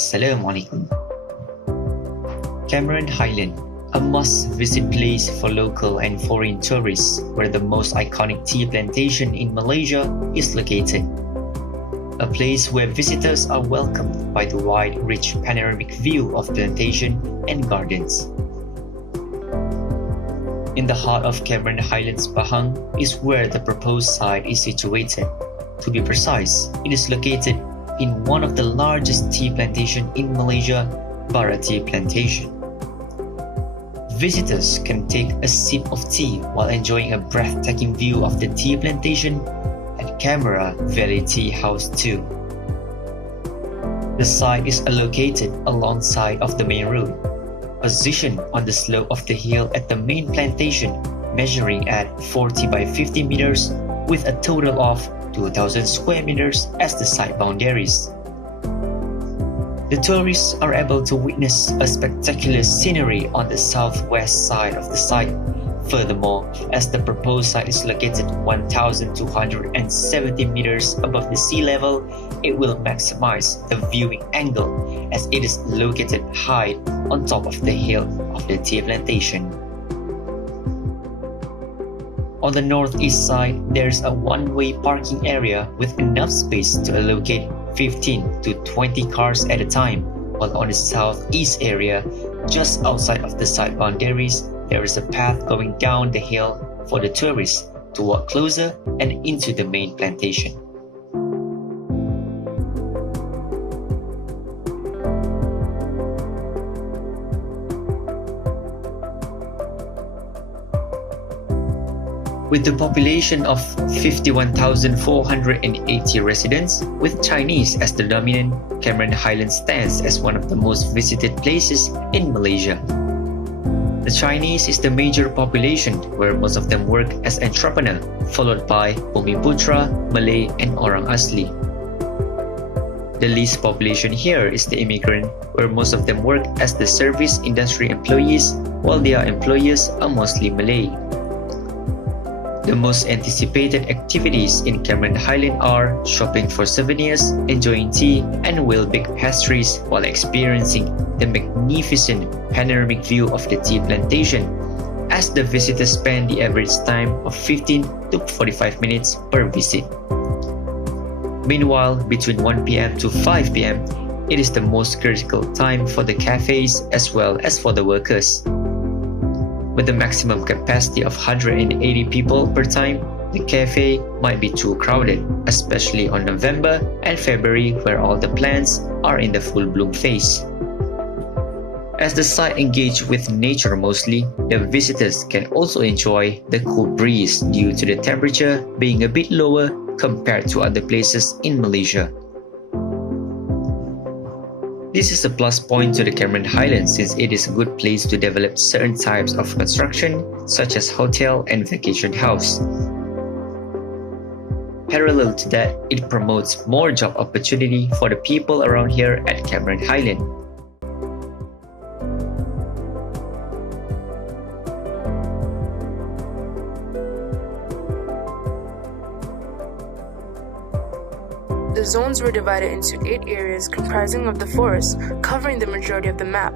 Assalamualaikum. Cameron Highland, a must-visit place for local and foreign tourists, where the most iconic tea plantation in Malaysia is located. A place where visitors are welcomed by the wide, rich panoramic view of plantation and gardens. In the heart of Cameron Highlands, Pahang is where the proposed site is situated. To be precise, it is located in one of the largest tea plantation in Malaysia, Bharat Tea Plantation. Visitors can take a sip of tea while enjoying a breathtaking view of the tea plantation at Camera Valley Tea House 2. The site is located alongside of the main road, positioned on the slope of the hill at the main plantation, measuring at 40 by 50 meters with a total of 2,000 square meters as the site boundaries. The tourists are able to witness a spectacular scenery on the southwest side of the site. Furthermore, as the proposed site is located 1,270 meters above the sea level, it will maximize the viewing angle as it is located high on top of the hill of the tea plantation. On the northeast side, there's a one-way parking area with enough space to allocate 15 to 20 cars at a time, while on the southeast area, just outside of the site boundaries, there is a path going down the hill for the tourists to walk closer and into the main plantation. With the population of 51,480 residents, with Chinese as the dominant, Cameron Highlands stands as one of the most visited places in Malaysia. The Chinese is the major population, where most of them work as entrepreneur, followed by Bumiputra, Malay, and Orang Asli. The least population here is the immigrant, where most of them work as the service industry employees, while their employers are mostly Malay. The most anticipated activities in Cameron Highland are shopping for souvenirs, enjoying tea, and whale-baked pastries while experiencing the magnificent panoramic view of the tea plantation, as the visitors spend the average time of 15 to 45 minutes per visit. Meanwhile, between 1 p.m. to 5 p.m., it is the most critical time for the cafes as well as for the workers. With a maximum capacity of 180 people per time, the cafe might be too crowded, especially on November and February where all the plants are in the full bloom phase. As the site engages with nature mostly, the visitors can also enjoy the cool breeze due to the temperature being a bit lower compared to other places in Malaysia. This is a plus point to the Cameron Highlands since it is a good place to develop certain types of construction such as hotel and vacation house. Parallel to that, it promotes more job opportunity for the people around here at Cameron Highland. The zones were divided into 8 areas comprising of the forest, covering the majority of the map,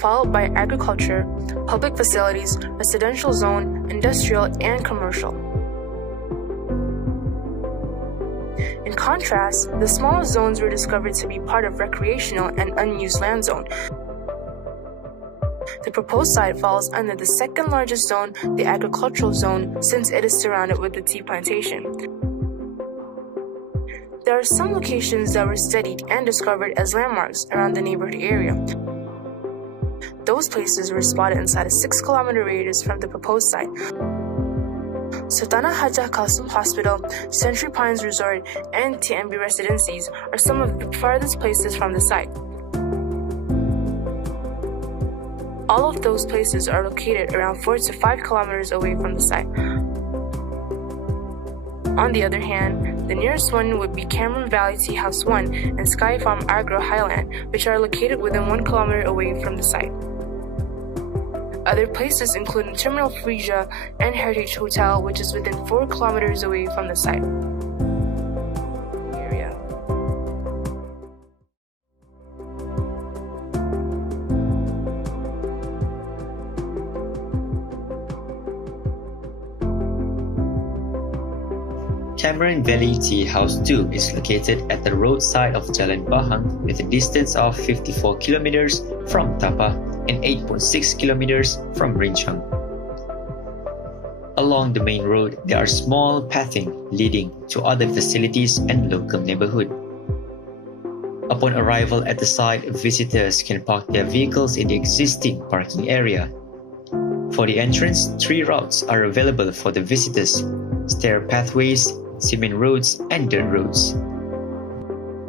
followed by agriculture, public facilities, residential zone, industrial, and commercial. In contrast, the smaller zones were discovered to be part of recreational and unused land zone. The proposed site falls under the second largest zone, the agricultural zone, since it is surrounded with the tea plantation. There are some locations that were studied and discovered as landmarks around the neighborhood area. Those places were spotted inside a 6-kilometer radius from the proposed site. Sultanah Hajah Kalsum Hospital, Century Pines Resort, and TMB residencies are some of the farthest places from the site. All of those places are located around 4 to 5 kilometers away from the site. On the other hand, the nearest one would be Cameron Valley Tea House 1 and Sky Farm Agro Highland, which are located within 1 kilometer away from the site. Other places include Terminal Frisia and Heritage Hotel, which is within 4 kilometers away from the site. Cameron Valley Tea House 2 is located at the roadside of Jalan Pahang with a distance of 54 kilometers from Tapa and 8.6 kilometers from Rinchang. Along the main road, there are small pathing leading to other facilities and local neighborhood. Upon arrival at the site, visitors can park their vehicles in the existing parking area. For the entrance, 3 routes are available for the visitors: stair pathways, cement roads, and dirt roads.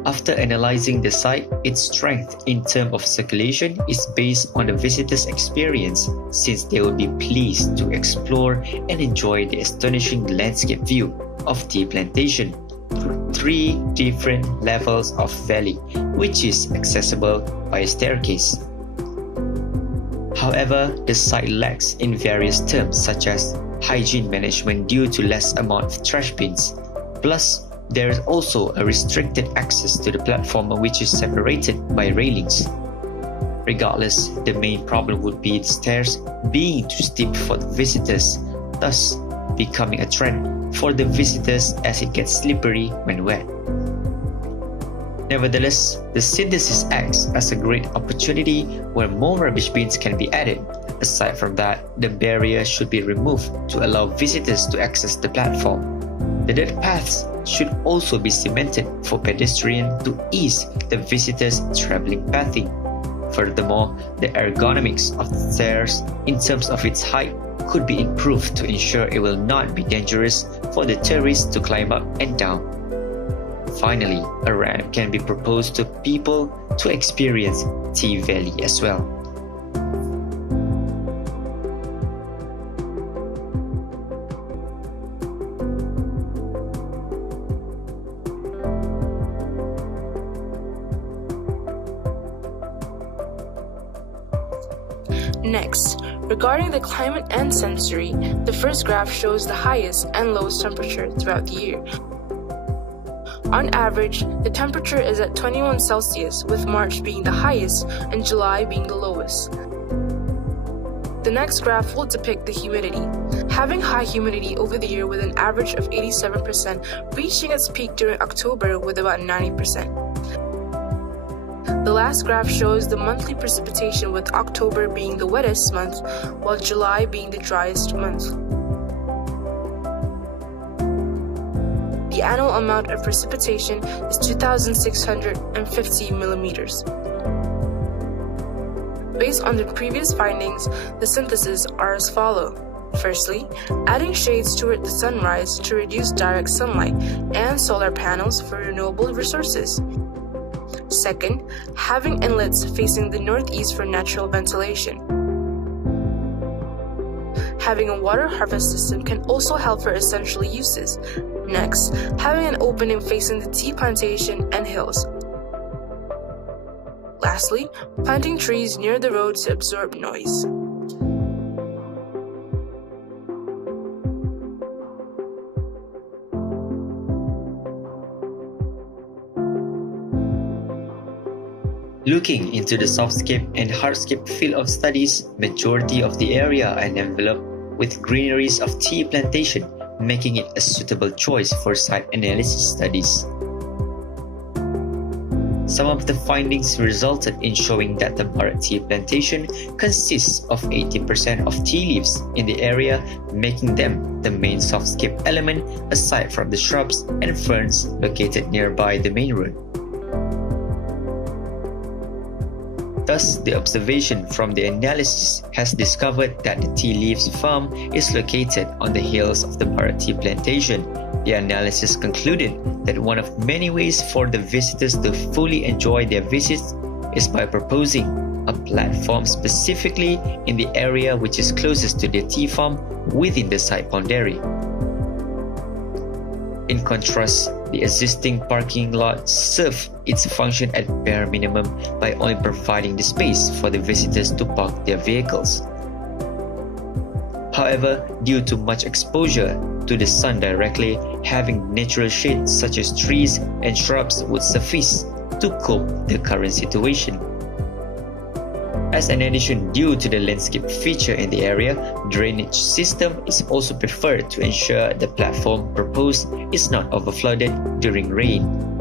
After analyzing the site, its strength in terms of circulation is based on the visitors' experience, since they will be pleased to explore and enjoy the astonishing landscape view of tea plantation through 3 different levels of valley, which is accessible by a staircase. However, the site lacks in various terms such as hygiene management due to less amount of trash bins. Plus, there is also a restricted access to the platform which is separated by railings. Regardless, the main problem would be the stairs being too steep for the visitors, thus becoming a trend for the visitors as it gets slippery when wet. Nevertheless, the synthesis acts as a great opportunity where more rubbish bins can be added. Aside from that, the barrier should be removed to allow visitors to access the platform. The dirt paths should also be cemented for pedestrians to ease the visitors' traveling pathing. Furthermore, the ergonomics of the stairs in terms of its height could be improved to ensure it will not be dangerous for the tourists to climb up and down. Finally, a ramp can be proposed to people to experience Tea Valley as well. Next, regarding the climate and sensory, the first graph shows the highest and lowest temperature throughout the year. On average, the temperature is at 21 Celsius, with March being the highest and July being the lowest. The next graph will depict the humidity, having high humidity over the year with an average of 87%, reaching its peak during October with about 90%. The last graph shows the monthly precipitation, with October being the wettest month, while July being the driest month. The annual amount of precipitation is 2,650 millimeters. Based on the previous findings, the syntheses are as follows. Firstly, adding shades toward the sunrise to reduce direct sunlight and solar panels for renewable resources. Second, having inlets facing the northeast for natural ventilation. Having a water harvest system can also help for essential uses. Next, having an opening facing the tea plantation and hills. Lastly, planting trees near the road to absorb noise. Looking into the softscape and hardscape field of studies, majority of the area are enveloped with greeneries of tea plantation, making it a suitable choice for site analysis studies. Some of the findings resulted in showing that the Bharat tea plantation consists of 80% of tea leaves in the area, making them the main softscape element aside from the shrubs and ferns located nearby the main road. Thus, the observation from the analysis has discovered that the tea leaves farm is located on the hills of the Bharat tea plantation. The analysis concluded that one of many ways for the visitors to fully enjoy their visits is by proposing a platform specifically in the area which is closest to the tea farm within the site boundary. In contrast, the existing parking lot serves its function at bare minimum by only providing the space for the visitors to park their vehicles. However, due to much exposure to the sun directly, having natural shade such as trees and shrubs would suffice to cope the current situation. As an addition, due to the landscape feature in the area, drainage system is also preferred to ensure the platform proposed is not overflooded during rain.